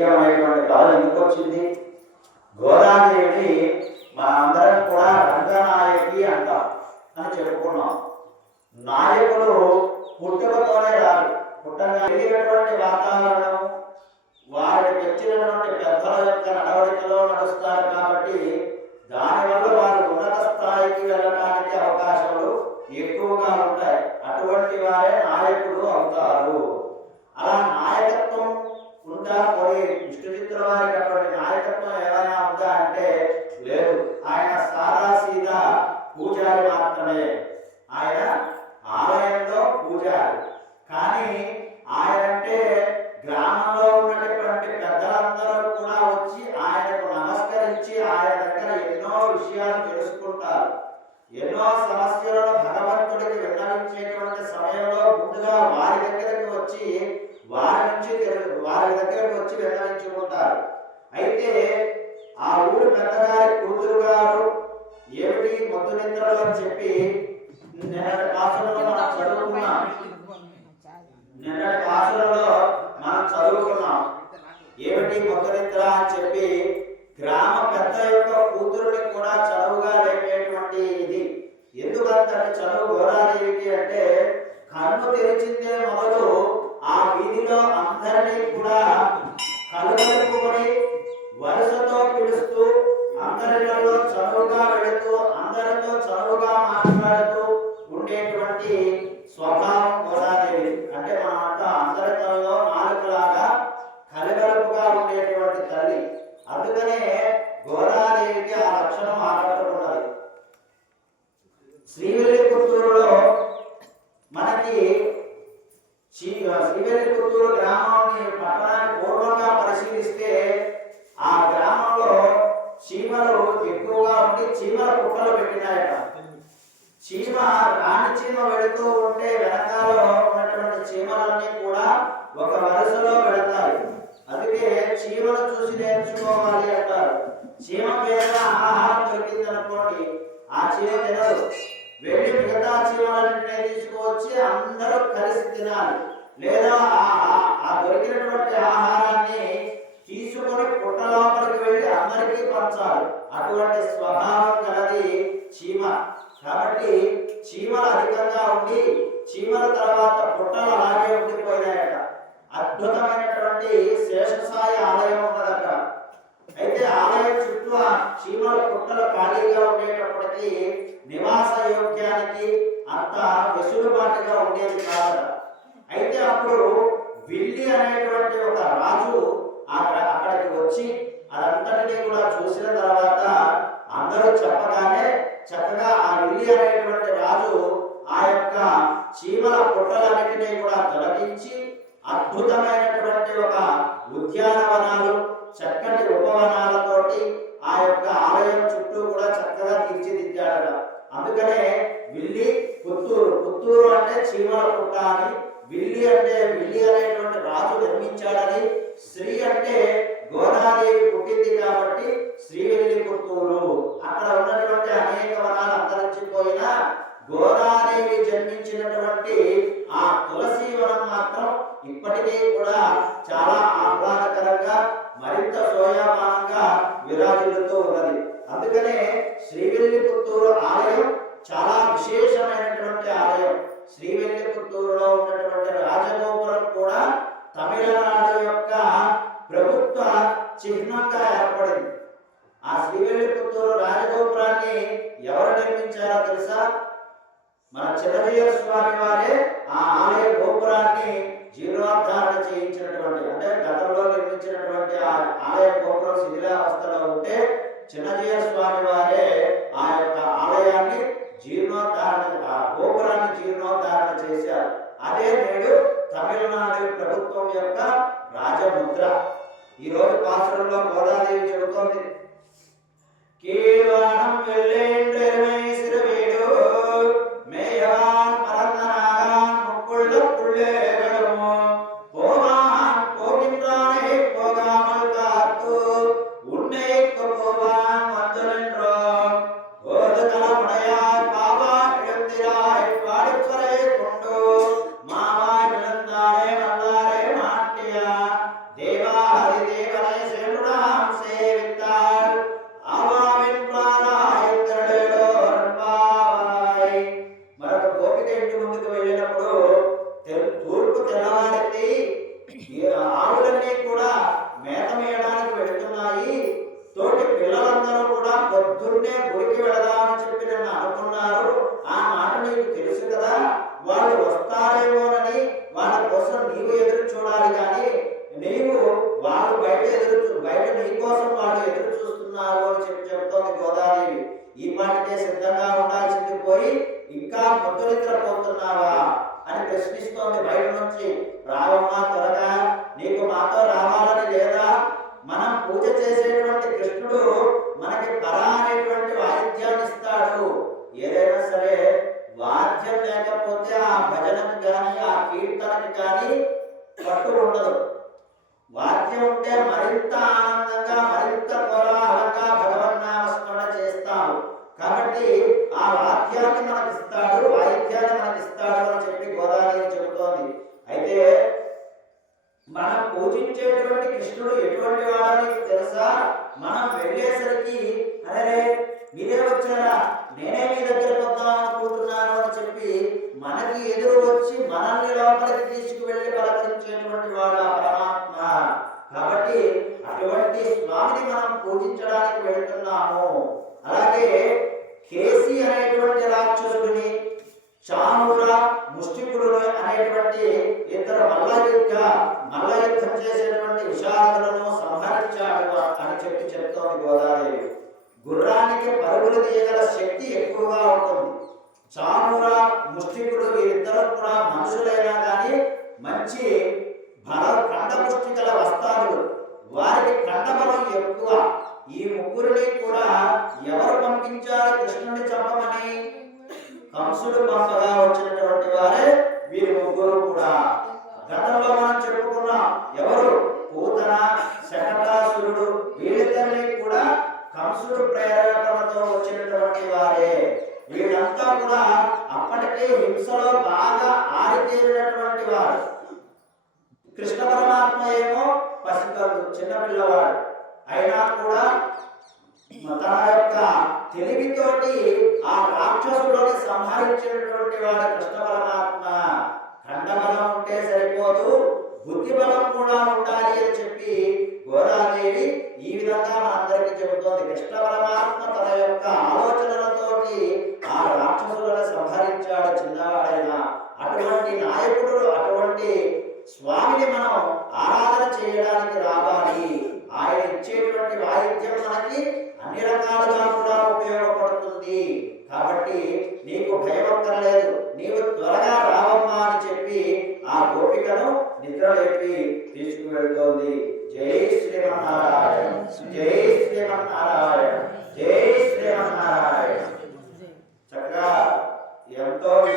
ముఖ్యమైనటువంటి బాధ ఎందుకు వచ్చింది? గోదాదేవిని మనందరం కూడా రంగనాయకి అంటారు అని చెప్పుకున్నాం. నాయకులు పుట్టుకతోనే రారు. పుట్టగా వాతావరణం వారికి తెచ్చినటువంటి పెద్దల యొక్క నడవడికలో నడుస్తారు కాబట్టి దానివల్ల వారు ఉన్నత స్థాయికి వెళ్ళడానికి అవకాశాలు ఎక్కువగా ఉంటాయి. అటువంటి వారే నాయకులు అవుతారు. అలా నాయకత్వం ఉందా పోయి వారికి అటువంటి నాయకత్వం ఏమైనా ఉందా అంటే లేదు. ఆయన సారా సీదా పూజారి మాత్రమే. ఆయన ఆలయంలో పూజారి. కానీ ఆయన అంటే గ్రామంలో ఉన్నటువంటి పెద్దలందరూ కూడా వచ్చి ఆయనకు నమస్కరించి ఆయన దగ్గర ఎన్నో విషయాలు తెలుసుకుంటారు. ఎన్నో సమస్యలను భగవంతుడికి విన్నవించేటువంటి సమయంలో ముందుగా వారి దగ్గరకు వచ్చి వారి నుంచి వారి దగ్గరకు వచ్చి విన్నవించుకుంటారు అయితే ఆ ఊరు పెద్దగారి కూతురు గారు ఏమిటి మొద్దు నిద్రలు అని చెప్పి నిన్నటి క్లాసులలో మనం చదువుకున్నాం. నిన్నటి క్లాసులలో మనం చదువుకున్నాం. ఏమిటి మొద్దు నిద్ర అని చెప్పి గ్రామ పెద్ద యొక్క కూతురుని కూడా చదువుగా లేపేటువంటి ఇది. ఎందుకంత చదువు గోదాదేవికి అంటే కన్ను తెరిచిందే మొదలు ఆ వీధిలో అందరినీ కూడా కలుగలుపుకొని వరుసతో పిలుస్తూ అందరిలో చదువుగా వెళుతూ అందరితో చదువుగా మాట్లాడుతూ చీమ రాణి చీమ వెళుతూ ఉంటే వెనకాల ఉన్నటువంటి చీమలన్నీ కూడా ఒక వరుసలో పెడతాయి అందుకే చీమను చూసి నేర్చుకోవాలి అంటారు. చీమ పేద ఆహారం దొరికింది అనుకోండి ఆ చీమ తినదు వెళ్ళి మిగతా చీమలన్నింటినీ తీసుకువచ్చి అందరూ కలిసి తినాలి. లేదా ఆ ఆ- దొరికినటువంటి ఆహారాన్ని తీసుకొని పుట్ట లోపలికి వెళ్ళి అందరికీ పంచాలి. అటువంటి స్వభావం కలది చీమ. కాబట్టి చీమలు అధికంగా ఉండి చీమల తర్వాత పుట్టలు అలాగే ఉండిపోయినాయట. అద్భుతమైనటువంటి శేషసాయి ఆలయం ఉన్నది అక్కడ అయితే ఆలయం చుట్టూ చీమల పుట్టలు ఖాళీగా ఉండేటప్పటికీ నివాస యోగ్యానికి అంత వెసులుబాటుగా ఉండేది కాదట. అయితే అప్పుడు విల్లి అనేటువంటి ఒక రాజు అక్కడ అక్కడికి వచ్చి అదంతటినీ కూడా చూసిన తర్వాత అందరూ చెప్పగానే చక్కగా ఆ విల్లి అనేటువంటి రాజు ఆ యొక్క చీమల పుట్టలన్నిటినీ కూడా తొలగించి అద్భుతమైనటువంటి ఒక ఉద్యానవనాలు చక్కటి ఉపవనాలతోటి ఆ యొక్క ఆలయం చుట్టూ కూడా చక్కగా తీర్చిదిద్దాడట. అందుకనే విల్లి పుత్తూరు పుత్తూరు అంటే చీమల పుట్ట అని విల్లి అంటే విల్లి అనేటువంటి రాజు నిర్మించాడని శ్రీ అంటే గోదాదేవి పుట్టింది కాబట్టి శ్రీవెల్లి పుత్తూరు అక్కడ ఉన్నటువంటి అనేక వనాలు అంతరించిపోయినా గోదాదేవి జన్మించినటువంటి ఆ తులసి వనం మాత్రం ఇప్పటికీ కూడా చాలా ఆహ్లాదకరంగా మరింత సోయామానంగా విరాజిల్లుతూ ఉన్నది. అందుకనే శ్రీవెల్లిపుత్తూరు ఆలయం చాలా ఆలయ గోపురం శిథిలావస్థలో ఉంటే చిన్నజీయ స్వామి వారే ఆ యొక్క ఆలయాన్ని జీర్ణోద్ధారణ ఆ గోపురాన్ని జీర్ణోద్ధారణ చేశారు. అదే నేడు తమిళనాడు ప్రభుత్వం యొక్క రాజముద్ర. రోజు పాత్రలో గోదాదేవి చెబుతోంది. కేవలం వెళ్ళేంటే చెప్పిన అనుకున్నారు ఆ మాట నీకు తెలుసు కదా? వాళ్ళు వస్తారేమోనని వాళ్ళ కోసం నీవు ఎదురు చూడాలి కానీ నీవు వాళ్ళు బయట ఎదురు బయట నీకోసం వాళ్ళు ఎదురు చూస్తున్నారు అని చెప్పి చెబుతోంది గోదాదేవి. ఈ మాటకే సిద్ధంగా ఉండాల్సింది పోయి ఇంకా పొద్దునిద్రపోతున్నావా అని ప్రశ్నిస్తోంది బయట నుంచి. రావమ్మా త్వరగా. నీకు మాతో రావాలని లేదా? మనం పూజ చేసేటువంటి కృష్ణుడు మనకి పర కాబట్టి ఆ వాద్యాన్ని మనకి ఇస్తాడు వాయిద్యాన్ని మనకి ఇస్తాడు అని చెప్పి గోదావరి చెబుతోంది. అయితే మనం పూజించేటువంటి కృష్ణుడు ఎటువంటి వాడని తెలుసా? మనం వెళ్ళేసరికి అరే మీరే వచ్చారా? నేనే మీ దగ్గరకు వద్దాం అనుకుంటున్నాను అని చెప్పి మనకి ఎదురు వచ్చి మనల్ని లోపలికి తీసుకువెళ్ళి పలకరించేటువంటి వాడు ఆ పరమాత్మ. కాబట్టి అటువంటి స్వామిని మనం పూజించడానికి వెళుతున్నాము. అలా తీయగల శక్తి ఎక్కువగా ఉంటుంది. చానురా ముష్టికుడు వీరిద్దరు కూడా మనుషులైనా కానీ మంచి బల కండపుష్టి గల వస్తాలు. వారికి కండబలం ఎక్కువ. ఈ ముగ్గురిని కూడా ఎవరు పంపించారు కృష్ణుడిని చెప్పమని కంసుడు పంపగా వచ్చినటువంటి వారే వారంతా కూడా అప్పటికే హింసలో బాగా ఆరితేరినటువంటి వారు కృష్ణ పరమాత్మ ఏమో పసికల్లు చిన్నపిల్లవాడు అయినా కూడా తన యొక్క తెలివితోటి ఆ రాక్షసుడిని సంహరించినటువంటి వాడు కృష్ణ పరమాత్మ. ఖండబలం ఉంటే సరిపోదు బుద్ధిబలం కూడా ఉండాలి అని చెప్పి గోదాదేవి ఈ విధంగా మనందరికీ చెబుతోంది. కృష్ణ పరమాత్మ తన యొక్క ఆలోచనలతోటి ఆ రాక్షసులను సంహరించాడు చిన్నవాడైన